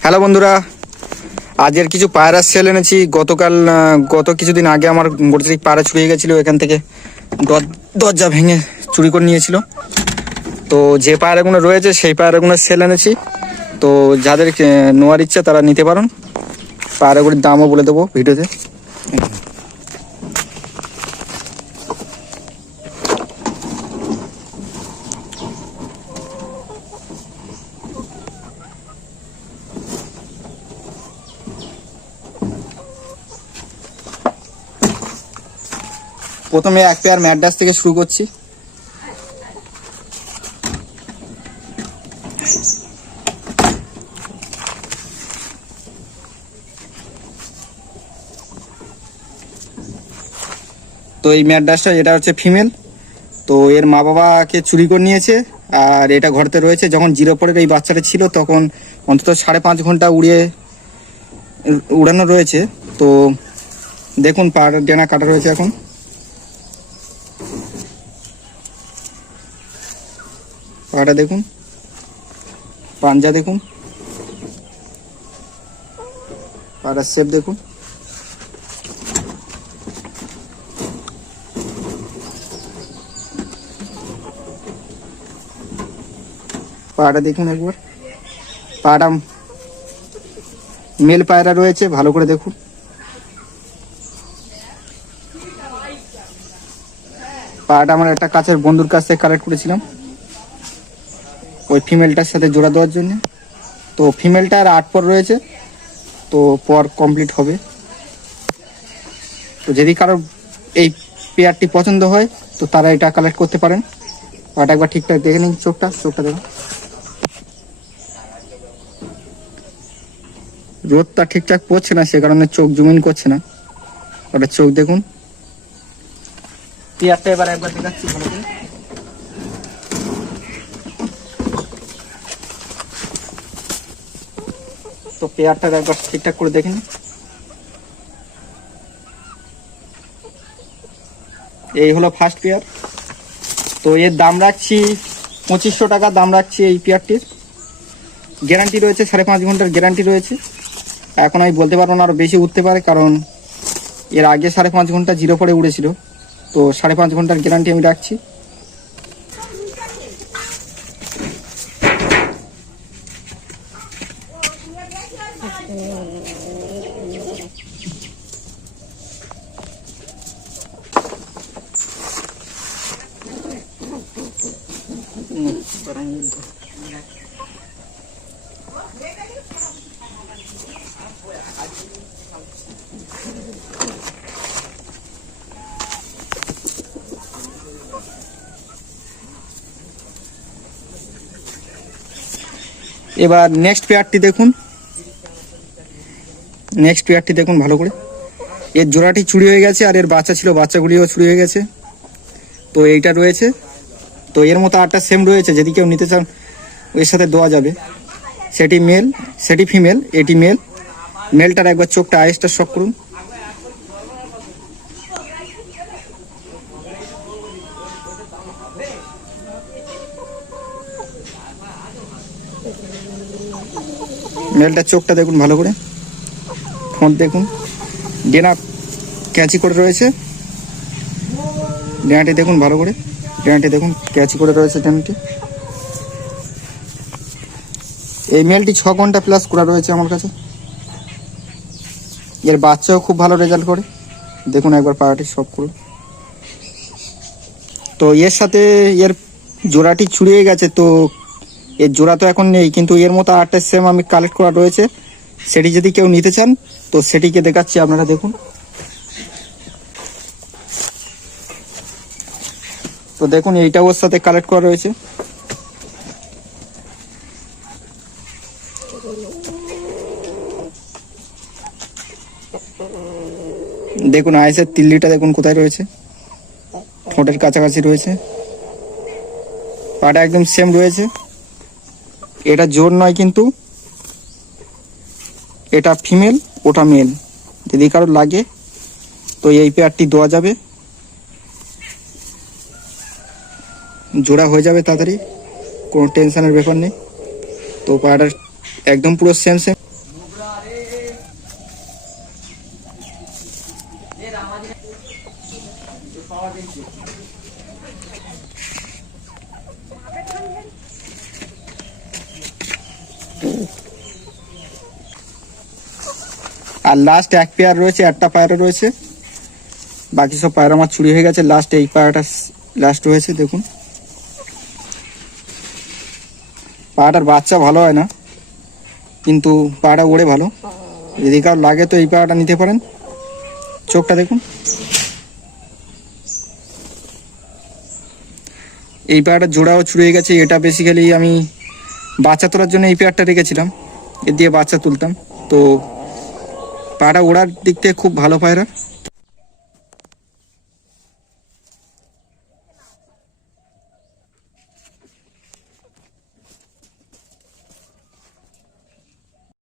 Hello বন্ধুরা আজের কিছু পায়রা সেল এনেছি। গতকাল গত কিছুদিন আগে আমার গোটা পায়রা চুরিয়ে গেছিল এখান থেকে। দর- দরজা ভেঙে চুরি করে নিয়েছিল। তো যে পায়রাগুলো রয়েছে, সেই পায়রাগুলো সেল এনেছি। তো যাদের নোয়ার নেওয়ার ইচ্ছা তারা নিতে পারেন। পায়রাগুলির দামও বলে দেবো ভিডিওতে। প্রথমে এক পেয়ার ম্যাডাস থেকে শুরু করছি। তো এই ম্যাডাসটা এটা হচ্ছে ফিমেল তো এর মা বাবাকে চুরি করে নিয়েছে, আর এটা ঘরতে রয়েছে। যখন জিরো পরের এই বাচ্চাটা ছিল, তখন অন্তত সাড়ে পাঁচ ঘণ্টা উড়িয়ে উড়ানো রয়েছে। তো দেখুন পার ডেনা কাটা রয়েছে এখন। পাটা দেখুন। পাঞ্জা দেখুন। পাটার শেপ দেখুন। পাটা দেখুন একবার। পাটা মেল পায়রা রয়েছে, ভালো করে দেখুন। পাটা আমার একটা কাছের বন্ধুর কাছ থেকে কালেক্ট করেছিলাম। ওই ফিমেলটার সাথে জোড়া দেওয়ার জন্য। তো ফিমেলটা আর আট পর রয়েছে, তো পর কমপ্লিট হবে। তো যদি কারোর এই পেয়ারটি পছন্দ হয়, তো তারা এটা কালেক্ট করতে পারেন। ওটা একবার ঠিকঠাক দেখে নিন চোখটা চোখটা দেখুন। রোদটা ঠিকঠাক পড়ছে না, সে কারণে চোখ জুমিন করছে না। ওটা চোখ দেখুন। পেয়ারটা এবার একবার দেখাচ্ছি ভালো করে। তো পেয়ারটা একবার ঠিকঠাক করে দেখে নিন এই হলো ফার্স্ট পেয়ার। তো এর দাম রাখছি পঁচিশশো টাকা, দাম রাখছি এই পেয়ারটির। গ্যারান্টি রয়েছে, সাড়ে পাঁচ ঘণ্টার গ্যারান্টি রয়েছে। এখন আমি বলতে পারব না আরও বেশি উঠতে পারে, কারণ এর আগে সাড়ে পাঁচ ঘণ্টা জিরো পরে উড়েছিল। তো সাড়ে পাঁচ ঘণ্টার গ্যারান্টি আমি রাখছি। এবার নেক্সট পেয়ারটি দেখুন। নেক্সট পেয়ারটি দেখুন ভালো করে। এর জোড়াটি চুরি হয়ে গেছে আর এর বাচ্চা ছিল, বাচ্চাগুলিও চুরি হয়ে গেছে। তো এইটা রয়েছে। তো এর মতো আটটা সেম রয়েছে, যদি কেউ নিতে চান, এর সাথে দেওয়া যাবে। সেটি মেল সেটি ফিমেল এটি মেল মেলটার একবার চোখটা আইসটা শক করুন। মেলটার চোখটা দেখুন ভালো করে। ফোন দেখুন। ডেনা ক্যাচি করে রয়েছে। ডেনাটি দেখুন ভালো করে। ডেনাটি দেখুন, ক্যাচি করে রয়েছে ডেনাটি এই মেলটি ছ ঘণ্টা প্লাস করা রয়েছে আমার কাছে। এর বাচ্চাও খুব ভালো রেজাল্ট করে। দেখুন একবার পাড়াটি সব করুন তো এর সাথে এর জোড়াটি ছুড়িয়ে গেছে, তো এর জোড়া তো এখন নেই, কিন্তু এর মতো আটটা সেম আমি কালেক্ট করা রয়েছে। সেটি যদি কেউ নিতে চান, তো সেটিকে দেখাচ্ছি, আপনারা দেখুন। তো দেখুন এইটা ওর সাথে কালেক্ট করা রয়েছে। দেখুন আইসের তিল্লিটা দেখুন কোথায় রয়েছে। ঠোঁটের কাছাকাছি রয়েছে। পাটা একদম সেম রয়েছে। এটা জোর নয় কিন্তু। এটা ফিমেল ওটা মেল যদি কারোর লাগে, তো এই পেয়ারটি দেওয়া যাবে। জোড়া হয়ে যাবে তাড়াতাড়ি। কোনো টেনশানের ব্যাপার নেই। তো পায়রাটা একদম পুরো সেম সেম আর লাস্ট এক পেয়ার রয়েছে, একটা পায়রা রয়েছে। বাকি সব পায়রা আমার চুরি হয়ে গেছে। লাস্ট এই পায়রাটা লাস্ট রয়েছে দেখুন। পায়রাটার বাচ্চা ভালো হয় না, কিন্তু পায়রা ওড়ে ভালো। যদি কারও লাগে তো এই পায়রাটা নিতে পারেন। চোখটা দেখুন। এই পায়রাটা জোড়াও হয়ে গেছে, এটা বেসিক্যালি আমি বাচ্চা তোলার জন্য এই পেয়ারটা রেখেছিলাম। এ দিয়ে বাচ্চা তুলতাম। তো পায়রা ওড়ার দিক থেকে খুব ভালো পায়রা।